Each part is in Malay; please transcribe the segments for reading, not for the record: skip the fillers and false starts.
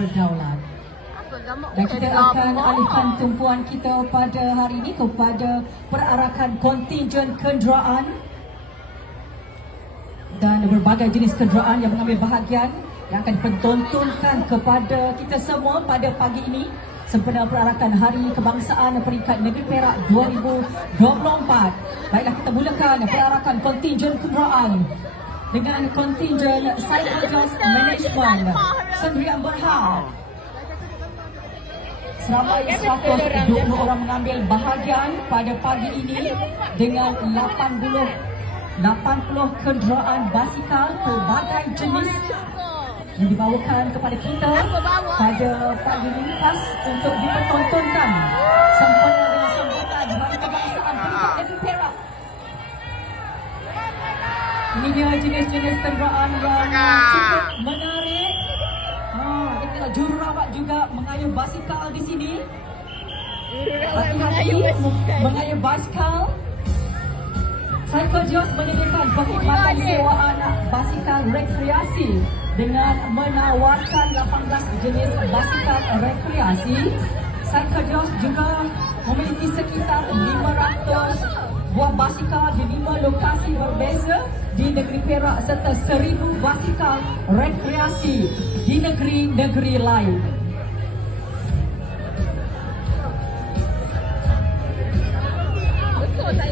berdaulat. Dan kita akan alihkan tumpuan kita pada hari ini kepada perarakan kontingen kenderaan dan berbagai jenis kenderaan yang mengambil bahagian yang akan dipertontonkan kepada kita semua pada pagi ini sempena perarakan Hari Kebangsaan Peringkat Negeri Perak 2024. Baiklah, kita mulakan perarakan kontingen kenderaan dengan kontingen Cycle Just Management Sendirian Berhad. Seramai 120 orang mengambil bahagian pada pagi ini dengan 80 kenderaan basikal pelbagai jenis yang dibawakan kepada kita pada pagi ini khas untuk dipertontonkan sempena dengan sambutan Hari Kebangsaan Peringkat Negeri Perak. Ini dia jenis-jenis kenderaan yang cukup menarik. Kita tengok jururawat juga mengayuh basikal di sini. Hati-hati mengayuh basikal. Cycle Just menyediakan perkhidmatan sewaan basikal rekreasi dengan menawarkan 18 jenis basikal rekreasi. Cycle Just juga memiliki sekitar 500 buah basikal di 5 lokasi berbeza di negeri Perak serta 1000 basikal rekreasi di negeri-negeri lain.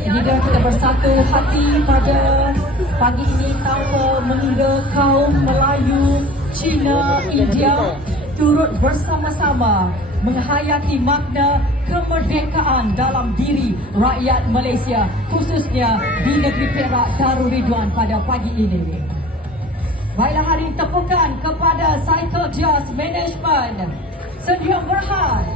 Jika kita bersatu hati pada pagi ini tanpa mengira kaum Melayu, Cina, India turut bersama-sama menghayati makna kemerdekaan dalam diri rakyat Malaysia, khususnya di negeri Perak Darul Ridwan pada pagi ini. Baiklah, hari tepukan kepada Cycle Just Management Sendirian Berhad.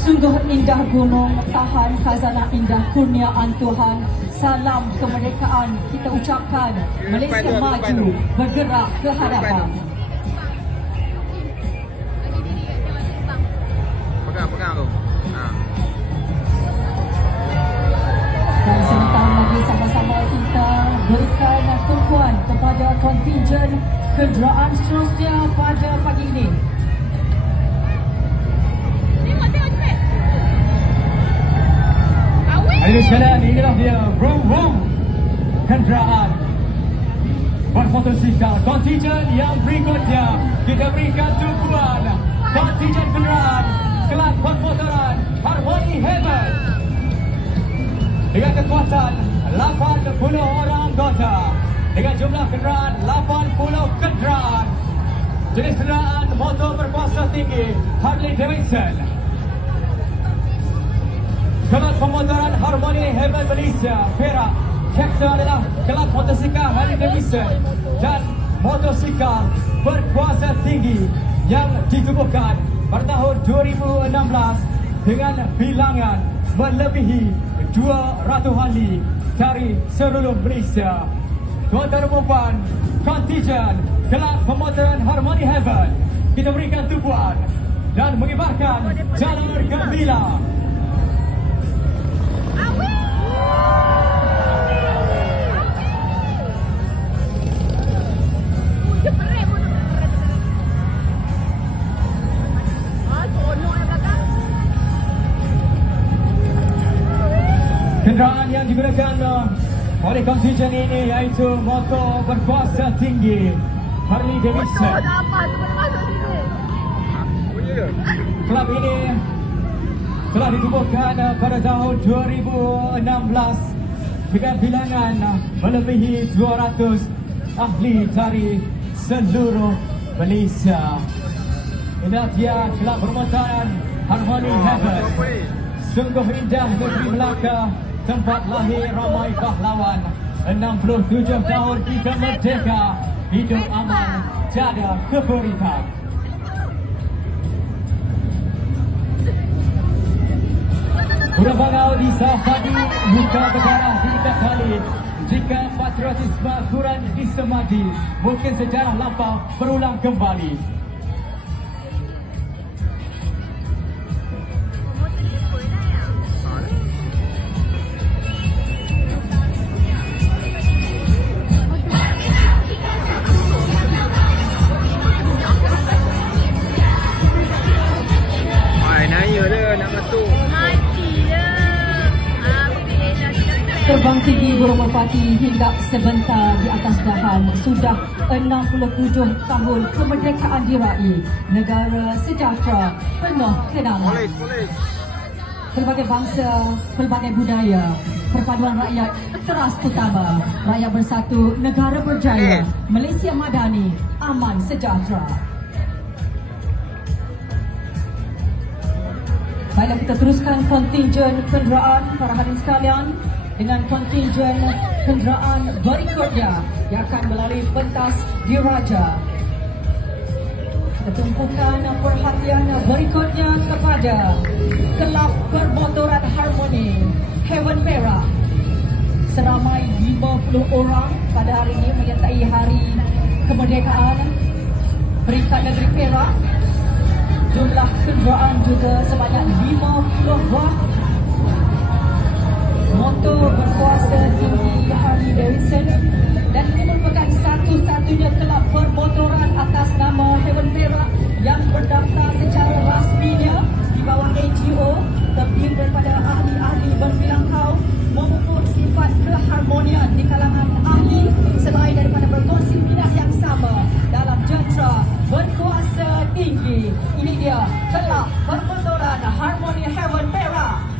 Sungguh indah gunung, tahan khazanah indah kurniaan Tuhan. Salam kemerdekaan kita ucapkan. Malaysia maju, bergerak ke hadapan. Pegang tu. Dan sebentar lagi sama-sama kita berikan tumpuan kepada kontingen kenderaan seterusnya pada pagi ini. Hadirin sekalian, inilah dia Vroom kenderaan bermotosikal. Kontingen yang berikutnya kita berikan tumpuan kontingen kenderaan kelab permotoran Harmony Heaven dengan kekuatan 80 orang anggota dengan jumlah kenderaan 80 kenderaan. Jenis kenderaan motor berkuasa tinggi Harley Davidson. Kelab pemotoran Harmony Heaven Malaysia Perak, kapten adalah kelab motosikal Harley Davidson dan motosikal berkuasa tinggi yang ditubuhkan pada tahun 2016 dengan bilangan melebihi 200 ahli dari seluruh Malaysia. Tuan-tuan dan puan, kontingen kelab pemotoran Harmony Heaven, kita berikan tumpuan dan mengibarkan jalur gembira. Kenderaan yang digunakan oleh kontingen ini iaitu motor berkuasa tinggi Harley Davidson. Kelab ini telah ditubuhkan pada tahun 2016 dengan bilangan melebihi 200 ahli dari seluruh Malaysia. Inilah dia kelab permotoran Harmony Heaven. Sungguh indah negeri Melaka, tempat lahir ramai pahlawan. 67 tahun kita merdeka, hidup aman, tiada keperitan. Kuda bangau di Safadi, luka berdarah 3 kali. Jika patriotisme kurang disemadi, mungkin sejarah lampau berulang kembali. Terbang tinggi burung merpati hingga sebentar di atas dahan. Sudah 67 tahun kemerdekaan diraih. Negara sejahtera penuh kenangan. Pelbagai bangsa, pelbagai budaya, perpaduan rakyat teras utama. Rakyat bersatu, negara berjaya. Malaysia madani, aman sejahtera. Baiklah, kita teruskan kontingen kenderaan para hadirin sekalian dengan kontingen kenderaan berikutnya yang akan melalui pentas diraja. Kita tumpukan perhatian berikutnya kepada Kelab Permotoran Harmoni Heaven Perak. Seramai 50 orang pada hari ini menyertai hari kemerdekaan peringkat negeri Perak. Jumlah kenderaan juga sebanyak 50 buah. Motor berkuasa tinggi Harley Davidson, dan ini merupakan satu-satunya kelab permotoran atas nama Heaven Perak yang berdaftar secara rasminya di bawah AGO, terdiri daripada ahli-ahli berbilang kaum, memupuk sifat keharmonian di kalangan ahli selain daripada berkongsi minat yang sama dalam jentera berkuasa tinggi. Ini dia kelab permotoran Harmoni Heaven Perak.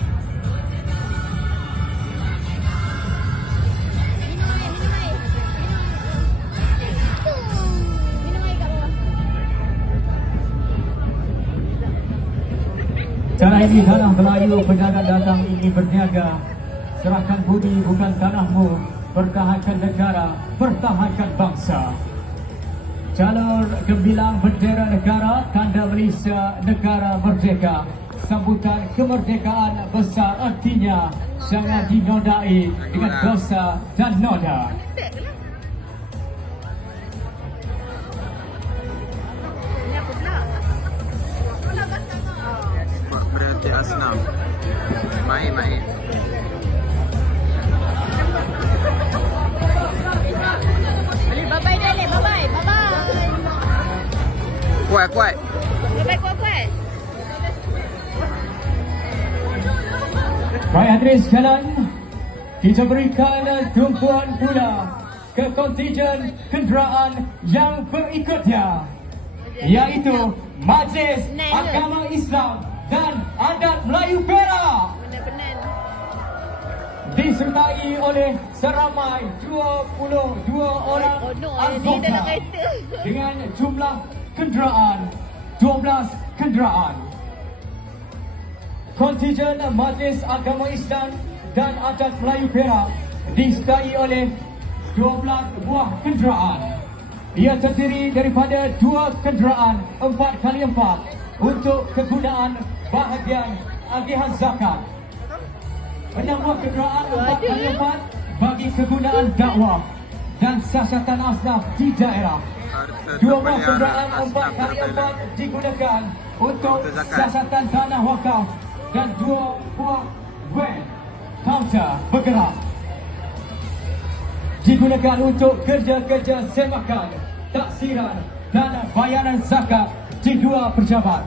Cara ini tanah Melayu, penjaga datang ini berniaga. Serahkan budi bukan tanahmu, pertahankan negara, pertahankan bangsa. Jalur gembilang bendera negara, tanda Malaysia negara merdeka. Sambutan kemerdekaan besar artinya jangan dinodai dengan dosa dan noda. Berarti asnam. Main. Bye-bye Dele, bye-bye. Kuat. Bye-bye kuat. Baik hadirin sekalian, kita berikan tumpuan pula ke kontingen kenderaan yang berikutnya, iaitu Majlis Agama Islam dan Adat Melayu Perak, disertai oleh seramai 22 orang anggota dengan jumlah kenderaan 12 kenderaan. Kontingen Majlis Agama Islam dan Adat Melayu Perak disertai oleh 12 buah kenderaan. Ia terdiri daripada 2 kenderaan 4x4 untuk kegunaan bahagian agihan zakat, 6 buah kenderaan 4x4 bagi kegunaan dakwah dan siasatan asnaf di daerah. 2 buah kenderaan 4x4 digunakan untuk siasatan tanah wakaf dan 2 buah van kaunter bergerak digunakan untuk kerja-kerja semakan, taksiran dan bayaran zakat di 2 pejabat.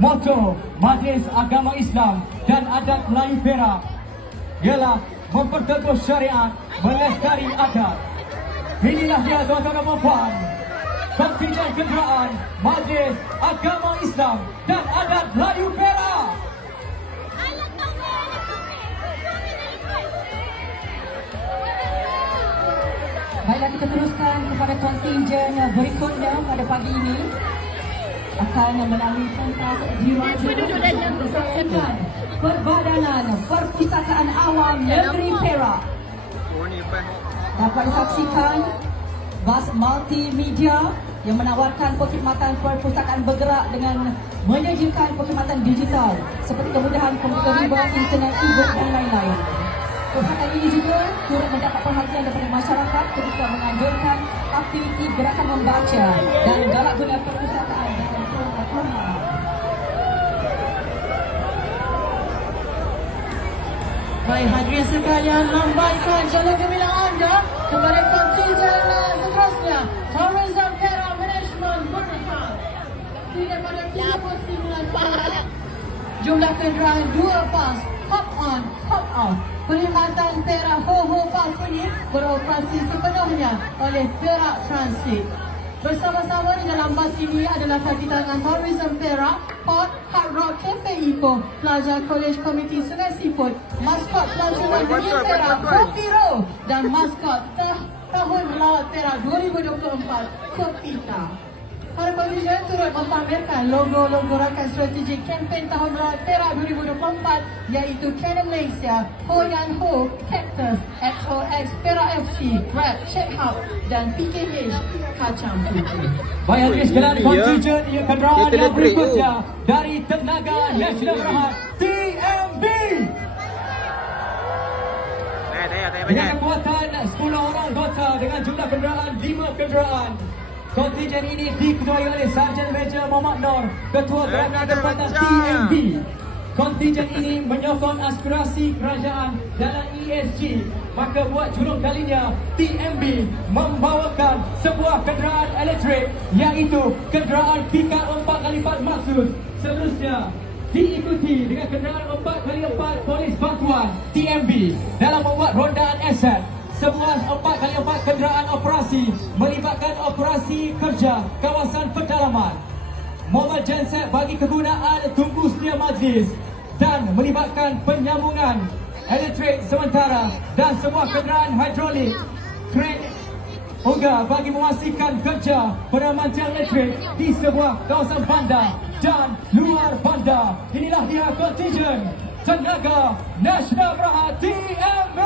Moto Majlis Agama Islam dan Adat Melayu Perak ialah memperteguh syariat, melestari adat. Inilah dia tuan-tuan dan puan, kontingen kenderaan Majlis Agama Islam dan Adat Melayu Perak. Baiklah, kita teruskan kepada kontingen berikutnya pada pagi ini. Akan melalui pentas diraja bersama Perbadanan Perpustakaan Awam Negeri Perak. Dapat disaksikan bas multimedia yang menawarkan perkhidmatan perpustakaan bergerak dengan menyediakan perkhidmatan digital seperti kemudahan komputer riba, internet, e-book dan lain-lain. Perkhidmatan ini juga turut mendapat perhatian daripada masyarakat ketika menganjurkan aktiviti gerakan membaca dan galak guna perpustakaan dalam program. Baik hadirin sekalian, lambaikan jalur gemilang anda kepada kontingen seterusnya. Tourism Perak Management Berhad terdiri daripada 39 pas. Jumlah kenderaan 2 pas, hop on, hop off. Perkhidmatan Perak Ho Pass ini beroperasi sepenuhnya oleh Perak Transit. Bersama-sama di dalam bas ini adalah kaki tangan Tourism Perak, Port, Hard Rock Cafe Ipoh, Plaza College Committee Sungai Siput, maskot pelancongan Dunia Perak, Kopi Row, dan maskot Tahun Melawat Perak 2024, Kopita. Para kontijen turut mempamerkan logo-logo rakan strategik kempen Tahun Melawat Perak 2024 iaitu Canon Malaysia, Ho Yan Ho, Cactus, XOX, Perak FC, Grab, Check Hub dan PKH Kacang Putih. Baik, hadirin sekalian, kontijen ia kenderaan yang berikutnya dari Tenaga Nasional Berhad TMB. Dengan kekuatan 10 orang anggota dengan jumlah kenderaan 5 kenderaan. Kontijen ini diketuai oleh Sarjan Major Muhammad Nur, Ketua Gerakan Tempatan TMB. Kontijen ini menyokong aspirasi kerajaan dalam ESG. Maka buat julung kalinya, TMB membawakan sebuah kenderaan elektrik iaitu kenderaan pick-up 4x4 Maxus. Seterusnya diikuti dengan kenderaan 4x4 polis bantuan TMB dalam membuat rondaan aset. Sebuah 4x4 kenderaan operasi melibatkan operasi kerja kawasan pedalaman, mobil genset bagi kegunaan tunggu sedia majlis dan melibatkan penyambungan elektrik sementara dan sebuah kenderaan hidrolik kren Oga bagi memastikan kerja penerangan elektrik di sebuah kawasan bandar dan luar bandar. Inilah dia kontijen Tenaga Nasional Berhad TMB.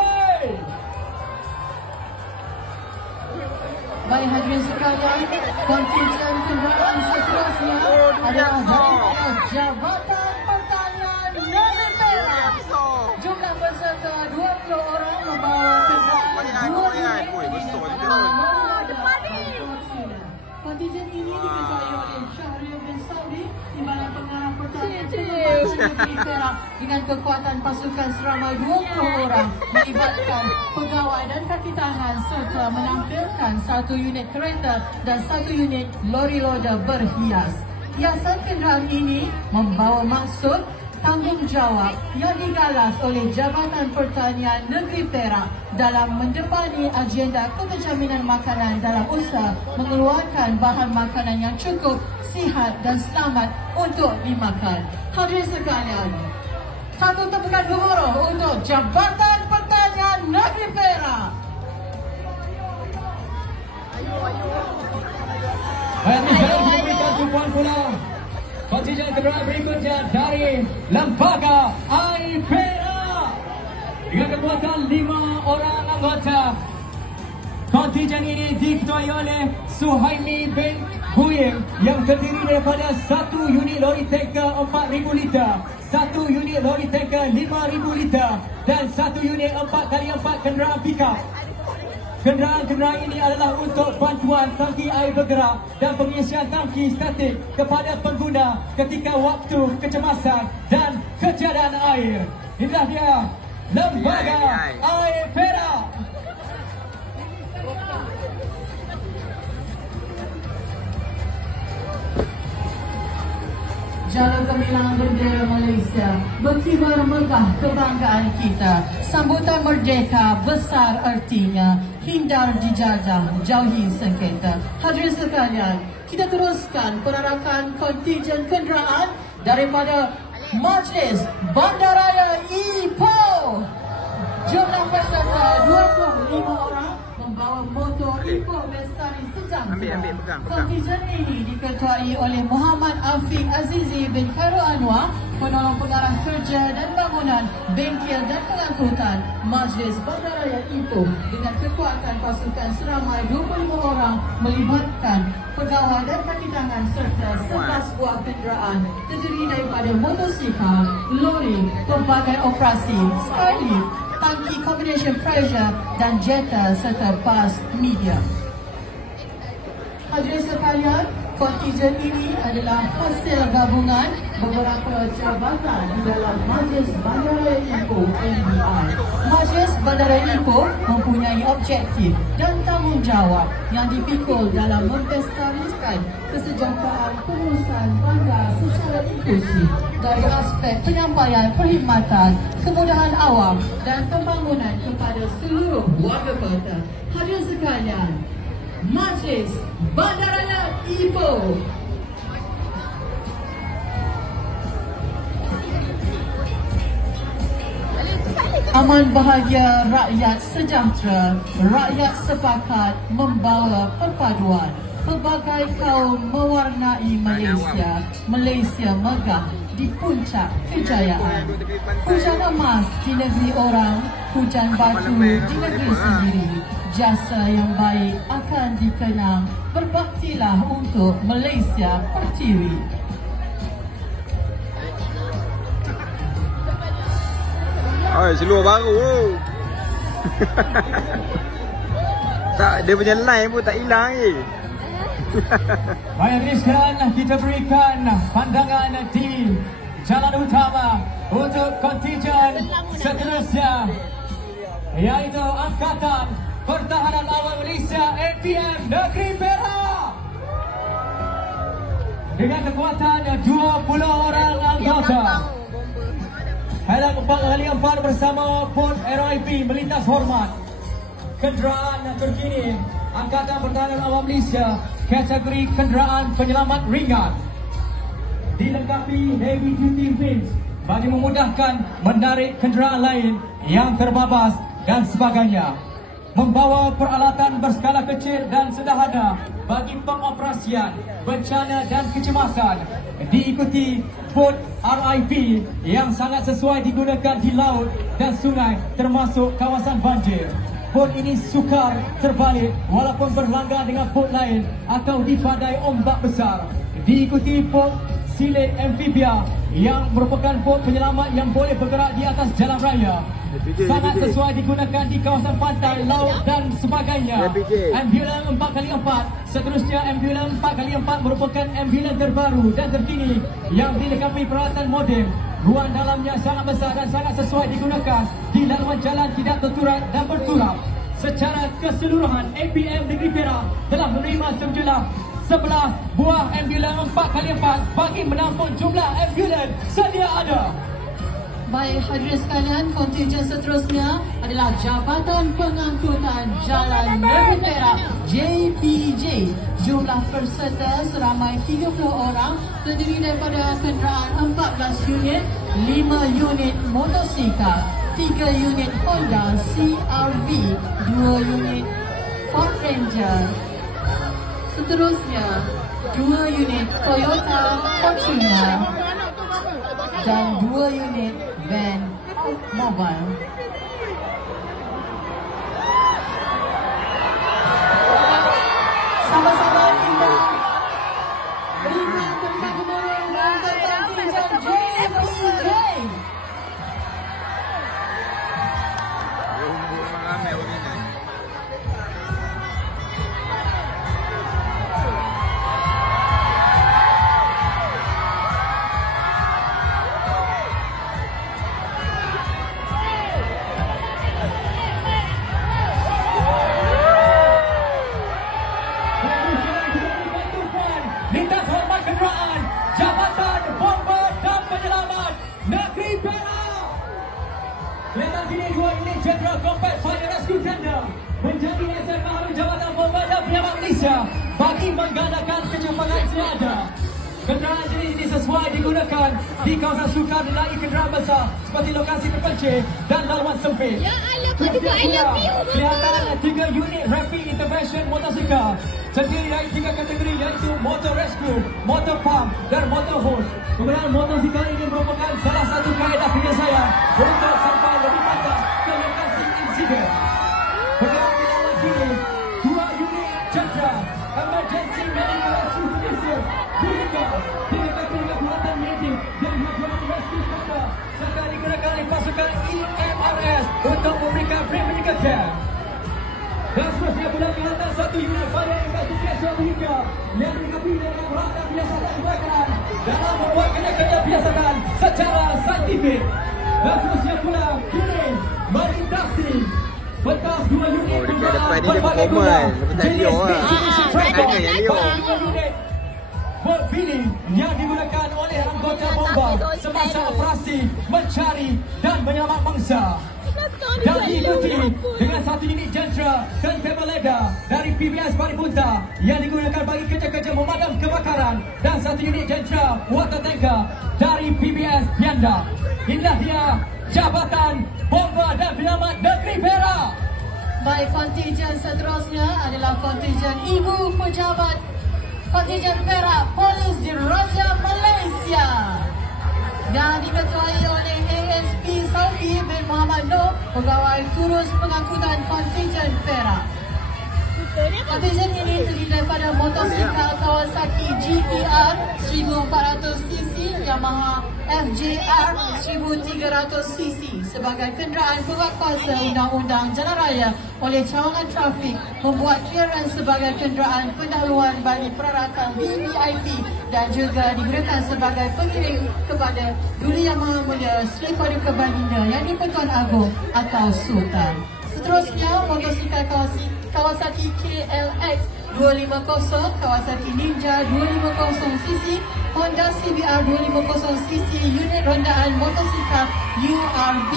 Baik hadirin sekalian, kontijen kenderaan seterusnya adalah dari Jabatan Pertanian Negeri Perak. Jumlah peserta 20 orang membawa kenderaan 2 unit. Kontijen ini diketuai oleh Syahril bin Saudi, Timbalan Pengarah Pertanian Negeri Perak dengan kekuatan pasukan seramai 20 orang melibatkan pegawai dan kaki tangan serta menampilkan 1 unit kereta dan 1 unit lori loader berhias. Hiasan kenderaan ini membawa maksud tanggungjawab yang digalas oleh Jabatan Pertanian Negeri Perak dalam mendepani agenda kejaminan makanan dalam usaha mengeluarkan bahan makanan yang cukup, sihat dan selamat untuk dimakan. Hadirin sekalian, satu tepukan gemuruh untuk Jabatan Pertanian Negeri Perak. Baik, saya memberikan tumpuan pula kontijen kenderaan berikutnya dari Lembaga Air Perak dengan kekuatan 5 orang anggota. Kontijen ini diketuai oleh Suhaimi bin Huim yang terdiri daripada 1 unit lori tanker 4,000 liter, 1 unit lori tanker 5,000 liter dan 1 unit 4x4 kenderaan pickup. Kenderaan-kenderaan ini adalah untuk bantuan tangki air bergerak dan pengisian tangki statik kepada pengguna ketika waktu kecemasan dan ketiadaan air. Inilah dia Lembaga Air Perak. Jalan gemilang bendera Malaysia, berkibar megah kebanggaan kita. Sambutan merdeka besar artinya, hindar dijajah, jauhi sengketa. Hadirin sekalian, kita teruskan penarakan kontijen kenderaan daripada Majlis Bandaraya Ipoh. Jumlah peserta 25 orang membawa motor Ipoh Lestari Sejam. Pegang. Kontijen ini diketuai oleh Muhammad Afiq Azizi bin Khairul Anwar, penolong pengarah kerja dan bangunan, bengkel dan pengangkutan Majlis Bandaraya Ipoh dengan kekuatan pasukan seramai 25 orang melibatkan pegawai dan kaki tangan serta 11 buah kenderaan terdiri daripada motosikal, lori, pelbagai operasi, skylift, tangki combination pressure dan jeta serta bas media. Hadirin sekalian, Kontingen ini adalah hasil gabungan beberapa jabatan di dalam Majlis Bandaraya Ipoh MBI. Majlis Bandaraya Ipoh mempunyai objektif dan tanggungjawab yang dipikul dalam melestarikan kesejahteraan pengurusan bandar secara inklusif dari aspek penyampaian perkhidmatan, kemudahan awam dan pembangunan kepada seluruh warga kota. Hadirin sekalian, Majlis Bandaraya Ipoh. Aman bahagia rakyat sejahtera, rakyat sepakat membawa perpaduan. Pelbagai kaum mewarnai Malaysia. Malaysia megah di puncak kejayaan. Hujan emas di negeri orang, hujan batu di negeri sendiri. Jasa yang baik akan dikenang. Berbaktilah untuk Malaysia Pertiwi. Oh, seluar baru. Tak, dia punya line pun tak hilang lagi. Baik, sekarang kita berikan pandangan di jalan utama untuk kontingen seterusnya, iaitu Angkatan Pertahanan Lawan Malaysia APM Negeri Perak dengan kekuatan 20 orang anggota. Helang 4x4 bersama Port RIP melintas hormat. Kenderaan terkini Angkatan Pertahanan Awam Malaysia kategori kenderaan penyelamat ringan, dilengkapi heavy duty wings bagi memudahkan menarik kenderaan lain yang terbabas dan sebagainya. Membawa peralatan berskala kecil dan sederhana bagi pengoperasian bencana dan kecemasan. Diikuti bot RIP yang sangat sesuai digunakan di laut dan sungai termasuk kawasan banjir. Bot ini sukar terbalik walaupun berlanggar dengan bot lain atau dipadai ombak besar. Diikuti bot silet amfibia yang merupakan bot penyelamat yang boleh bergerak di atas jalan raya. Sangat sesuai digunakan di kawasan pantai, laut dan sebagainya. Ambulans 4x4. Seterusnya ambulans 4x4 merupakan ambulans terbaru dan terkini yang dilengkapi peralatan moden. Ruang dalamnya sangat besar dan sangat sesuai digunakan di laluan jalan tidak terturat dan berturap. Secara keseluruhan, APM Negeri Perak telah menerima sejumlah 11 buah ambulans 4x4 bagi menampung jumlah ambulans sedia ada. Baik, hadirin sekalian, kontingen seterusnya adalah Jabatan Pengangkutan Jalan Negeri Perak JPJ. Jumlah peserta seramai 30 orang, terdiri daripada kenderaan 14 unit, 5 unit motosikal, 3 unit Honda CR-V, 2 unit Ford Ranger. Seterusnya, 2 unit Toyota Fortuner dan 2 unit van mobile. Sama-sama kita berikan tepuk gemuruh untuk kontingen JPJ. Ramai orang ni. Lintas hormat kenderaan Jabatan Bomber dan Penyelamat Negeri Perak. Kereta kini 2 unit General Compact Fire Rescue Tender menjadi asas baharu Jabatan Bomber dan Penyelamat Malaysia bagi menggandakan kecepatan seada. Kenderaan jenis ini sesuai digunakan di kawasan sukar dilalui kenderaan besar seperti lokasi terpencil dan laluan sempit. Ya Allah, kau juga I love you. Kelihatan 3 unit Rapid Intervention motosikal terdiri dari 3 kategori iaitu motor rescue, motor pump dan motor hose. Kemudian motosikal ini merupakan salah satu kaedah penyelesaian untuk sampai lebih pantas ke lokasi insiden. Bergerak di lawan kini 2 unit Cakra Emergency Medical Rescue Services dilengkapi dengan peralatan medik dan hidrolik rescue center serta digunakan pasukan EMRS untuk memberikan pre-medical care. Dan seterusnya Seterusnya pula ke atas satu unit pada investigasi Amerika yang dilengkapi dengan peralatan biasatan kebakaran dalam membuat kerja biasatan secara saintifik. Dan seterusnya pula kini melintasi pentas dua unit kenderaan berbagai guna jenis Mitsubishi Triton dan dua unit Ford Feeling yang digunakan oleh anggota bomba semasa operasi mencari dan menyelamat mangsa. Dan diikuti dengan satu unit jentera turntable ladder dari PBS Baripunta yang digunakan bagi kerja-kerja memadam kebakaran dan satu unit jentera water tanker dari PBS Pianda. Inilah dia Jabatan Bomba dan Penyelamat Negeri Perak. Baik, kontijen seterusnya adalah kontijen Ibu Pejabat Kontijen Perak Polis Diraja Malaysia yang diketuai oleh ASP Saudi bin Muhammad Noor, Pegawai Kurus Pengangkutan Kontijen Perak. Kontijen ini terdiri daripada motosikal Kawasaki GTR 1400cc, Yamaha FJR 1300cc sebagai kenderaan berkuasa Undang-Undang Jalan Raya oleh cawangan trafik, membuat clearance sebagai kenderaan pendahuluan bagi peralatan VVIP dan juga digunakan sebagai pengiring kepada Duli Yang Maha Mulia Sri Paduka Baginda Yang di-Pertuan Agong atau Sultan. Seterusnya, motosikal Kawasaki KLX 250, Kawasaki Ninja 250cc, Honda CBR 250cc, unit rondaan motosikal URB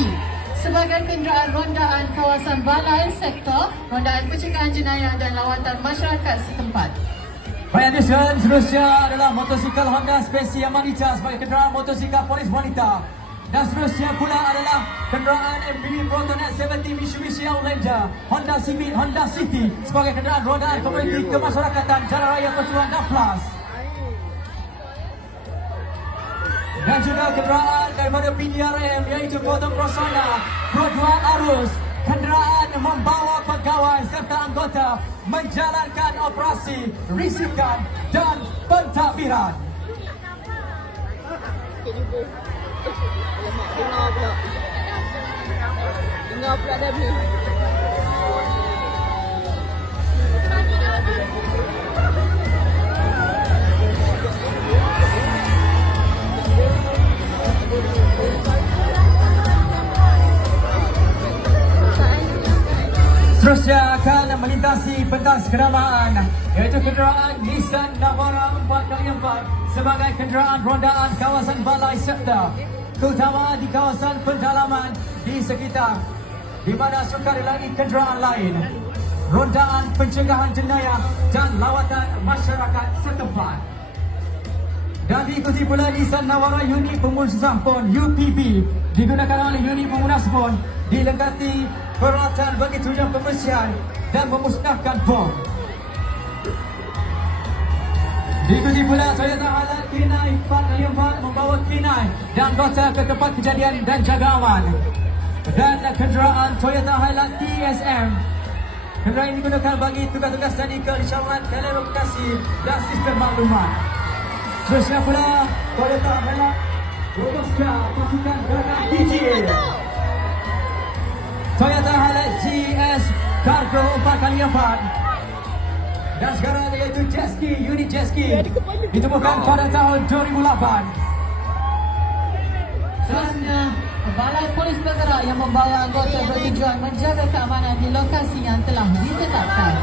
sebagai kenderaan rondaan kawasan balai sektor, rondaan pencegahan jenayah dan lawatan masyarakat setempat. Baik, dan seterusnya adalah motosikal Honda Specie Amanita sebagai kenderaan motosikal polis wanita. Dan seterusnya pula adalah kenderaan MPV Proton X70 Mitsubishi Outlander, Honda Civic, Honda City sebagai kenderaan rodaan komuniti kemasyarakatan Jalan Raya Pertuan dan Plus. Dan juga kenderaan daripada PDRM iaitu Proton Prosana, Produan Arus, kenderaan membawa pegawai serta anggota menjalankan operasi risikan dan pentadbiran. Dengar pula dah beli. Seterusnya akan melintasi pentas kenamaan iaitu kenderaan Nissan Navara 4x4 sebagai kenderaan rondaan kawasan balai sektor, terutama di kawasan pendalaman di sekitar di mana sukarelawan kenderaan lain, rondaan pencegahan jenayah dan lawatan masyarakat setempat. Dan diikuti pula Nissan Navara unit pemusnah pon UPB digunakan oleh unit pemunas pon dilengkapi peralatan bagi tujuan pembersihan dan memusnahkan bom. Diikuti pula Toyota Hilux K9 4x4 membawa K9 dan anggota ke tempat kejadian dan jaga aman. Dan kenderaan Toyota Hilux TSM. Kenderaan ini digunakan bagi tugas-tugas teknikal di cawangan telelokasi dan sistem maklumat. Seterusnya pula Toyota Hilux Robusta pasukan gerakan DGA. Toyota Hilux GS Cargo 4x4. Dan sekarang iaitu jet ski, unit jet ski ditemukan pada tahun 2008. Seterusnya, Balai Polis Bergerak yang membawa anggota bertujuan menjaga keamanan di lokasi yang telah ditetapkan.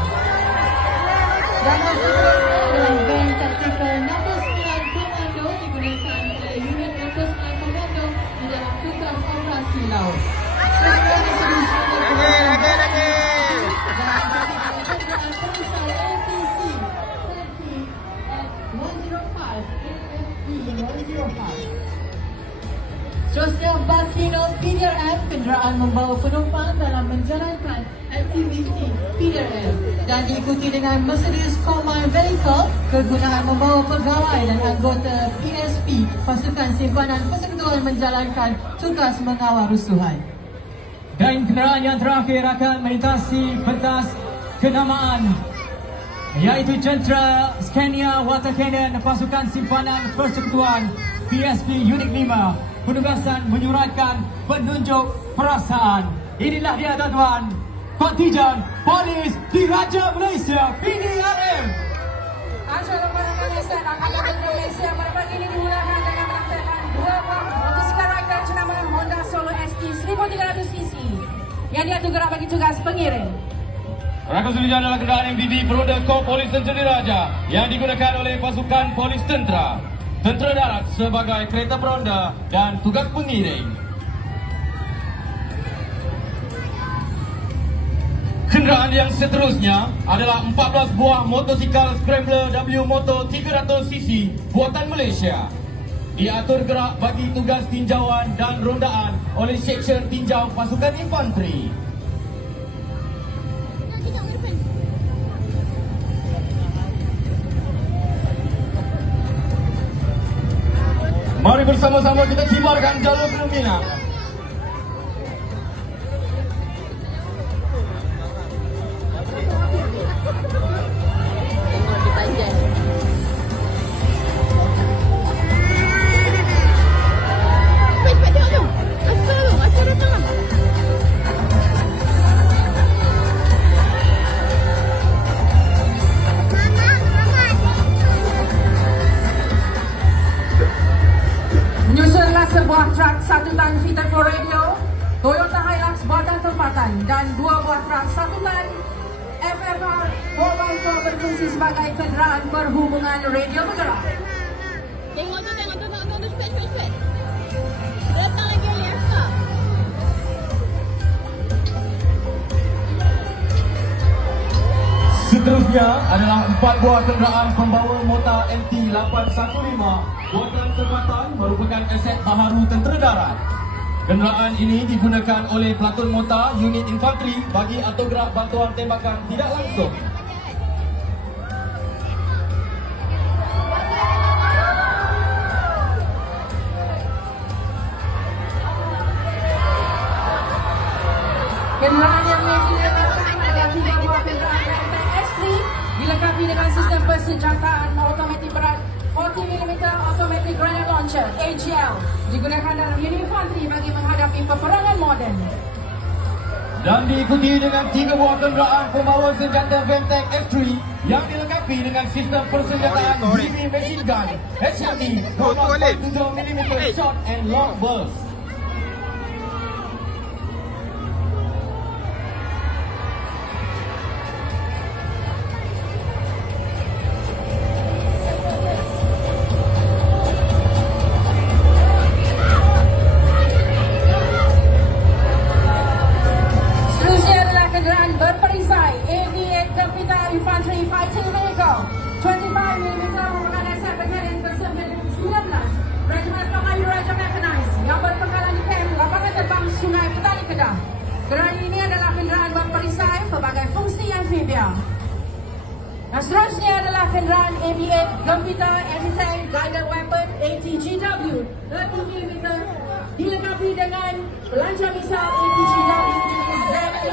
Dan seterusnya adalah van taktikal nombor 9 Komando digunakan oleh unit nombor 9 Komando di dalam tugas operasi laut. Seterusnya lagi. Seterusnya bas Hino PDRM, kenderaan membawa penumpang dalam menjalankan aktiviti PDRM, dan diikuti dengan Mercedes Command Vehicle, kegunaan membawa pegawai dan anggota PSP, pasukan simpanan persekutuan menjalankan tugas mengawal rusuhan. Dan kenderaan yang terakhir akan melintasi pentas kenamaan iaitu Jentera Scania Water Cannon pasukan simpanan persekutuan PSP Unit 5. Penugasan menyuratkan penunjuk perasaan. Inilah dia tuan-tuan, kontijen Polis Diraja Malaysia PDRM. Acara perangan Malaysia Angkatan Udara Malaysia pada pagi ini dimulakan dengan menampilkan dua buah motosikal rider jenama Honda Solo ST 1300cc yang diatur gerak bagi tugas pengiring. Rakan Sulijan adalah kenderaan MPV beroda Kor Polis Tentera Diraja yang digunakan oleh pasukan polis tentera, tentera darat sebagai kereta peronda dan tugas pengiring. Kenderaan yang seterusnya adalah 14 buah motosikal Scrambler W Moto 300cc buatan Malaysia. Diatur gerak bagi tugas tinjauan dan rondaan oleh Seksyen Tinjau Pasukan Infanteri. Mari bersama-sama kita kibarkan jalur Filipina. Tengok di panjang. Cepat tengok tu. Asal datang. Menyusunlah sebuah truk 1 tan fitted for radio, Toyota Hilux badan tempatan dan 2 buah truk 1 tan FFR 4x4 berfungsi sebagai kenderaan perhubungan radio bergerak. Tengok tu. Cepat. Datang lagi Aliasa. Seterusnya adalah 4 buah kenderaan pembawa mortar MT-815 buatan tempatan merupakan aset baharu tentera darat. Kenderaan ini digunakan oleh pelakon mortar unit infanteri bagi autograf bantuan tembakan tidak langsung. Kenderaan yang digunakan adalah 3 buah kenderaan S3 dilengkapi dengan sistem persenjataan automatik berat 40mm Automatic Grenade Launcher AGL digunakan dalam unit infanteri bagi menghadapi peperangan moden. Dan diikuti dengan 3 buah kenderaan pembawa senjata Femtech F3 yang dilengkapi dengan sistem persenjataan BB Machine Gun HLT 12.7mm Short and Long Burst. Infantry Fighting Vehicle 25mm merupakan aset battalion ke-19 Regiment Melayu Raja Mechanized yang berpangkalan di kamp lapangan terbang Sungai Petani Kedah. Kenderaan ini adalah kenderaan berperisai pelbagai fungsi amfibia. Dan seterusnya adalah kenderaan AB-8 Gempita Anti-Tank Guided Weapon ATGW 30mm dilengkapi dengan pelancar misal ATGW Z-3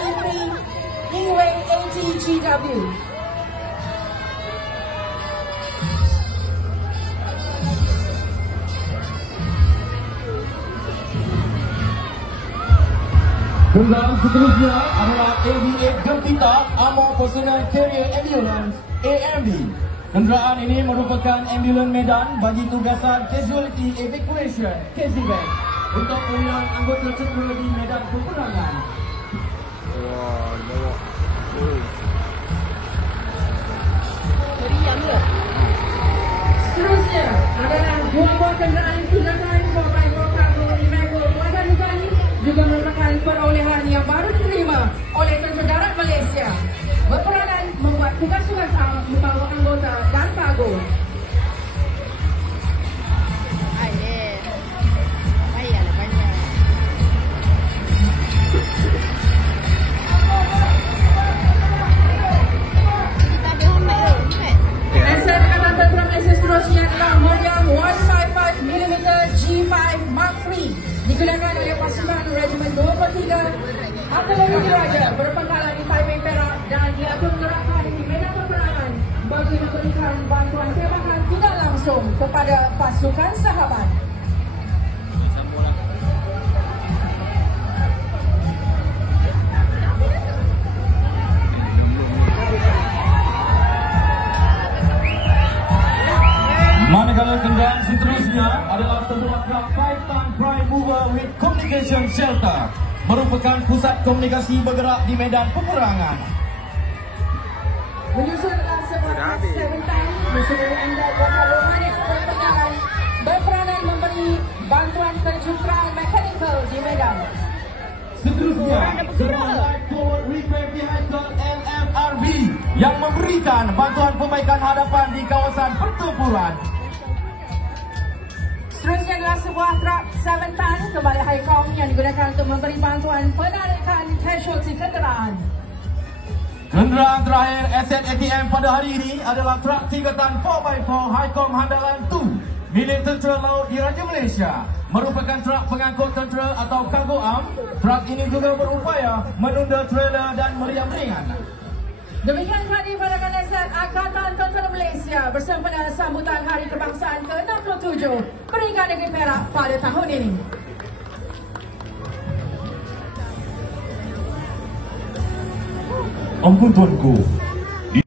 Ingway ATGW. Kenderaan seterusnya adalah AB-8 Gempita Armor Personal Carrier Ambulance ARB. Kenderaan ini merupakan ambulans medan bagi tugasan Casualty Evacuation (CASEVAC) untuk pemulihan anggota cedera di medan peperangan. Wah, dia bawa. Meriam ke? Seterusnya adalah 2 buah kenderaan digunakan 4x4 cargo revival buatan Bukani juga merupakan perolehan yang baru diterima oleh Tentera Darat Malaysia berperanan membuat tugas-tugas membawa anggota dan kargo. Payahlah banyak. Kita ada helmet tu. Cepat. Aset Angkatan Tentera Malaysia seterusnya adalah Meriam 155mm G5 Mark III digunakan oleh pasukan Regiment 23 Artillery Diraja berpangkalan di Taipei Perak dan diatur gerakan di medan peperangan bagi memberikan bantuan tembakan tidak langsung kepada pasukan sahabat. Operation Shelter merupakan pusat komunikasi bergerak di medan peperangan. Menyusul dalam sebuah sebentar, mesyuarat anda bakal rohani perpecahan berperanan memberi bantuan kejuruteraan mekanikal di medan. Seterusnya, sebuah Light Forward Repair Vehicle LFRV yang memberikan bantuan perbaikan hadapan di kawasan pertempuran. Seterusnya adalah sebuah truk 7 ton kembali Highcom yang digunakan untuk memberi bantuan penarikan casualty kenderaan. Kenderaan terakhir aset ATM pada hari ini adalah truk 3 ton 4x4 Highcom Handalan 2 milik Tentera Laut Diraja Malaysia. Merupakan truk pengangkut tentera atau cargo arm. Truk ini juga berupaya menunda trailer dan meriam ringan. Demikian tadi pandangan aset Angkatan Tentera Malaysia bersempena sambutan Hari Kebangsaan ke-67 Peringkat Negeri Perak pada tahun ini. Ampun tuanku,